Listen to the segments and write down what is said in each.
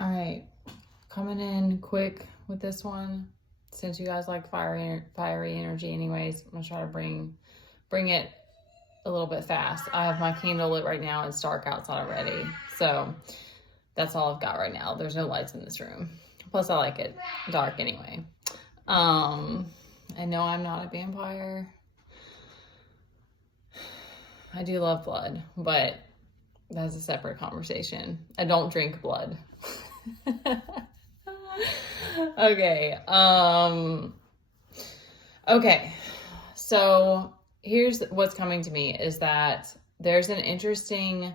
All right, coming in quick with this one. Since you guys like fiery energy anyways, I'm gonna try to bring it a little bit fast. I have my candle lit right now. It's dark outside already. So that's all I've got right now. There's no lights in this room. Plus I like it dark anyway. I know I'm not a vampire. I do love blood, but that's a separate conversation. I don't drink blood. Okay. Okay. So here's what's coming to me is that there's an interesting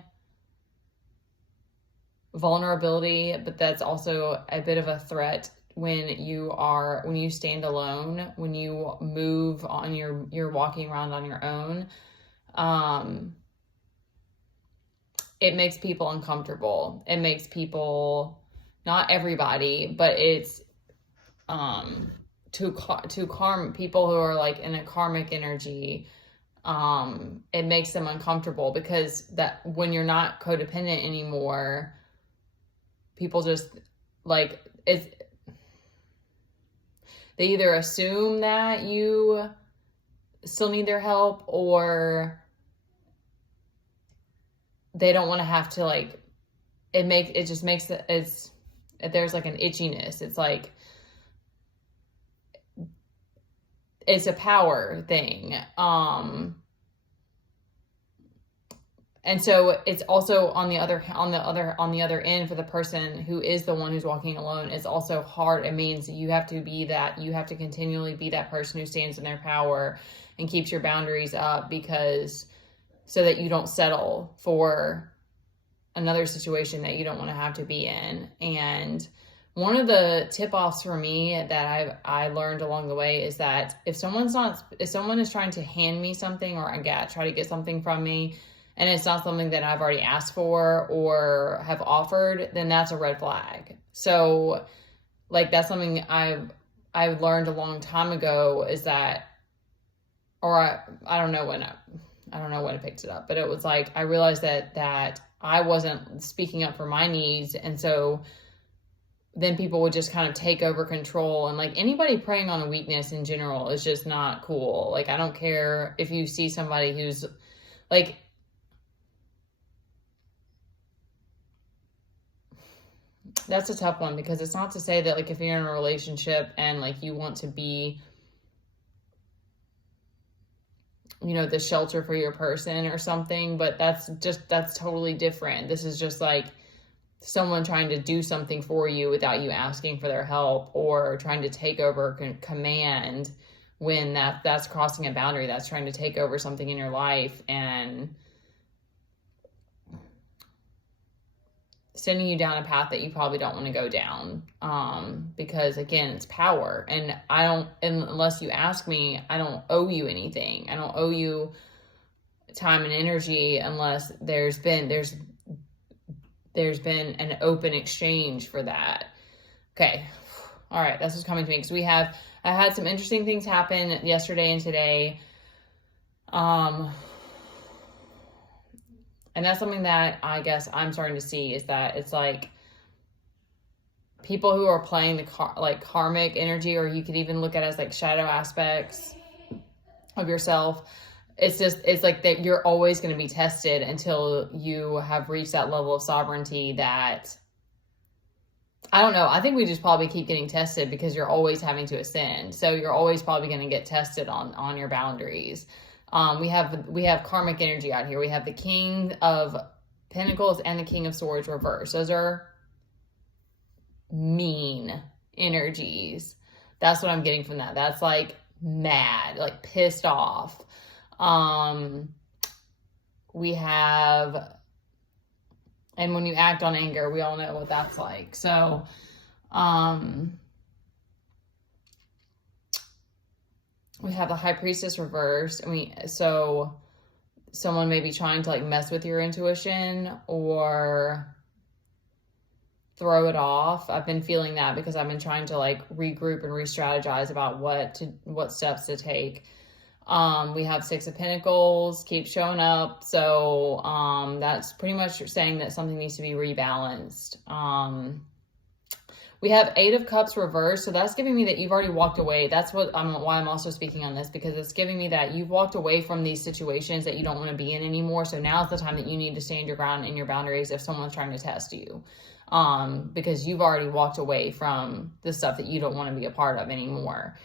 vulnerability, but that's also a bit of a threat when you stand alone, when you move on you're walking around on your own. It makes people uncomfortable. It makes people, not everybody, but it's to people who are like in a karmic energy. It makes them uncomfortable because that when you're not codependent anymore, people just like they either assume that you still need their help, or they don't want to have to like, there's like an itchiness. It's like, it's a power thing. And so it's also on the other end for the person who is the one who's walking alone. It's also hard. It means you have to continually be that person who stands in their power and keeps your boundaries up, so that you don't settle for another situation that you don't want to have to be in. And one of the tip-offs for me that I learned along the way is that if someone is trying to hand me something or try to get something from me, and it's not something that I've already asked for or have offered, then that's a red flag. So like, that's something I've learned a long time ago, is that, or I don't know when I picked it up, but it was like, I realized that I wasn't speaking up for my needs. And so then people would just kind of take over control, and like, anybody preying on a weakness in general is just not cool. Like, I don't care if you see somebody who's like, that's a tough one, because it's not to say that like, if you're in a relationship and like you want to be, the shelter for your person or something, but that's totally different. This is just like someone trying to do something for you without you asking for their help, or trying to take over command, when that's crossing a boundary. That's trying to take over something in your life and sending you down a path that you probably don't want to go down. Because again, it's power, and unless you ask me, I don't owe you anything. I don't owe you time and energy unless there's been an open exchange for that. Okay. All right. That's what's coming to me, because I had some interesting things happen yesterday and today. And that's something that I guess I'm starting to see, is that it's like people who are playing the karmic energy, or you could even look at it as like shadow aspects of yourself. It's like that you're always going to be tested until you have reached that level of sovereignty that, I don't know. I think we just probably keep getting tested because you're always having to ascend. So you're always probably going to get tested on your boundaries. We have karmic energy out here. We have the King of Pentacles and the King of Swords reversed. Those are mean energies. That's what I'm getting from that. That's like mad, like pissed off. We have, and when you act on anger, we all know what that's like. So, we have the High Priestess reversed. So someone may be trying to like mess with your intuition or throw it off. I've been feeling that because I've been trying to like regroup and re-strategize about what steps to take. We have Six of Pentacles keep showing up. So that's pretty much saying that something needs to be rebalanced. We have 8 of Cups reversed. So that's giving me that you've already walked away. That's why I'm also speaking on this, because it's giving me that you've walked away from these situations that you don't want to be in anymore. So now's the time that you need to stand your ground in your boundaries if someone's trying to test you. Because you've already walked away from the stuff that you don't want to be a part of anymore.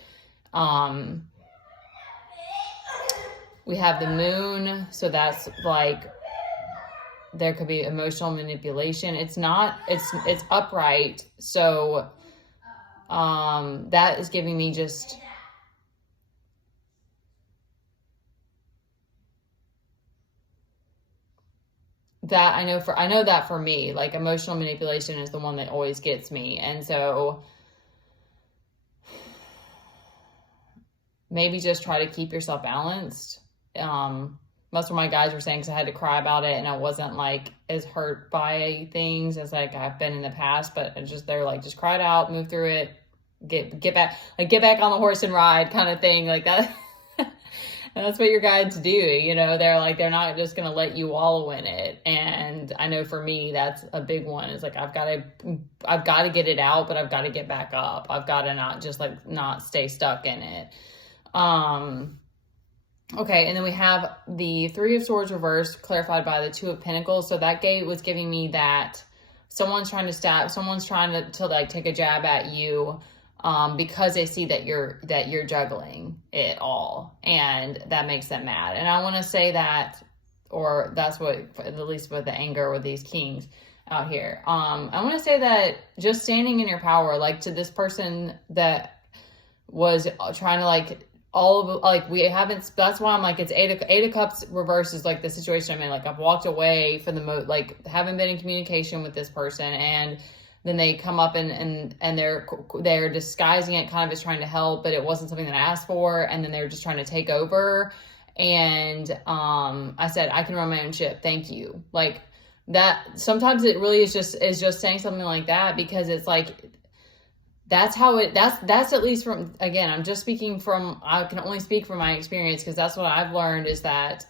We have the Moon. So that's like, there could be emotional manipulation. It's upright. So, that is giving me just, that I know that for me, like emotional manipulation is the one that always gets me. And so maybe just try to keep yourself balanced. Most of my guys were saying, because I had to cry about it and I wasn't like as hurt by things as like I've been in the past, but they're like, just cry it out, move through it, get back on the horse and ride kind of thing, like that. And that's what your guides do, you know, they're like, they're not just going to let you wallow in it. And I know for me, that's a big one. It's like, I've got to get it out, but I've got to get back up. I've got to not stay stuck in it. Okay, and then we have the 3 of Swords reversed, clarified by the 2 of Pentacles. So that was giving me that someone's trying to like take a jab at you, because they see that you're juggling it all, and that makes them mad. And I want to say that, or that's what, at least with the anger with these kings out here. I want to say that just standing in your power, like to this person that was trying to like, that's why I'm like, it's 8 of Cups reversed is like the situation I'm in. Like I've walked away for like haven't been in communication with this person, and then they come up and they're disguising it kind of as trying to help, but it wasn't something that I asked for, and then they're just trying to take over. And I said, I can run my own ship, thank you. Like that, sometimes it really is just saying something like that, because it's like, that's at least from, again, I can only speak from my experience, because that's what I've learned, is that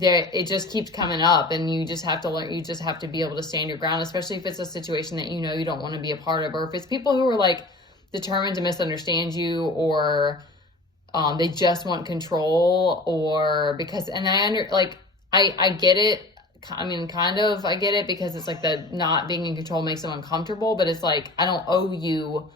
it just keeps coming up, and you just have to learn, you just have to be able to stand your ground, especially if it's a situation that you don't want to be a part of, or if it's people who are like determined to misunderstand you, or they just want control, or because, and I get it. I mean, kind of, I get it, because it's like the not being in control makes them uncomfortable, but it's like, I don't owe you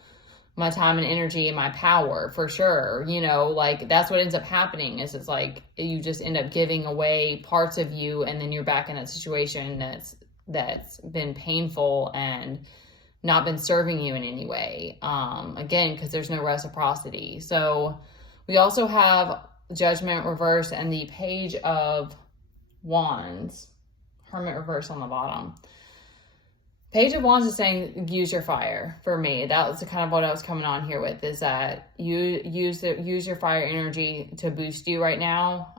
my time and energy and my power, for sure. Like that's what ends up happening, is it's like you just end up giving away parts of you, and then you're back in that situation that's been painful and not been serving you in any way. Again, because there's no reciprocity. So we also have Judgment reverse and the Page of Wands, Hermit reverse on the bottom. Page of Wands is saying, use your fire. For me, that was kind of what I was coming on here with, is that you use your fire energy to boost you right now.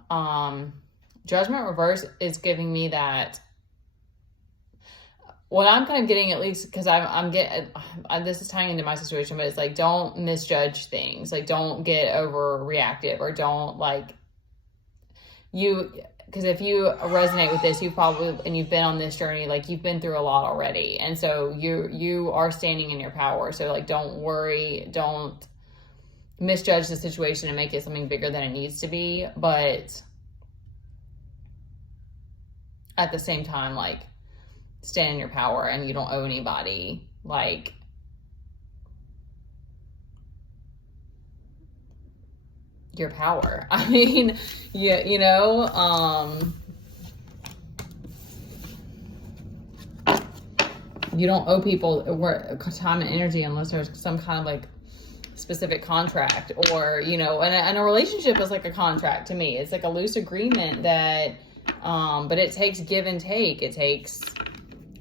Judgment reverse is giving me that, what I'm kind of getting, at least because I'm getting, this is tying into my situation, but it's like, don't misjudge things. Like, don't get overreactive, or don't because if you resonate with this, you've been on this journey, like you've been through a lot already. And so you are standing in your power. So like, don't worry, don't misjudge the situation and make it something bigger than it needs to be. But at the same time, like, stand in your power, and you don't owe anybody like your power. I mean, you don't owe people time and energy unless there's some kind of like specific contract, or and a relationship is like a contract to me. It's like a loose agreement that but it takes give and take. It takes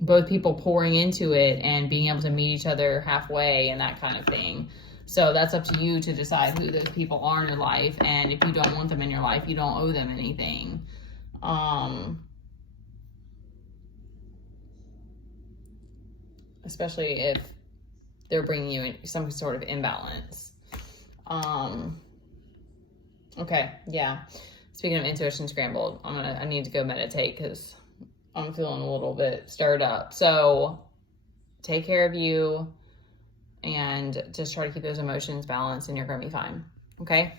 both people pouring into it and being able to meet each other halfway and that kind of thing. So that's up to you to decide who those people are in your life. And if you don't want them in your life, you don't owe them anything. Especially if they're bringing you some sort of imbalance. Okay, yeah. Speaking of intuition scrambled, I need to go meditate because I'm feeling a little bit stirred up. So take care of you and just try to keep those emotions balanced and you're going to be fine. Okay.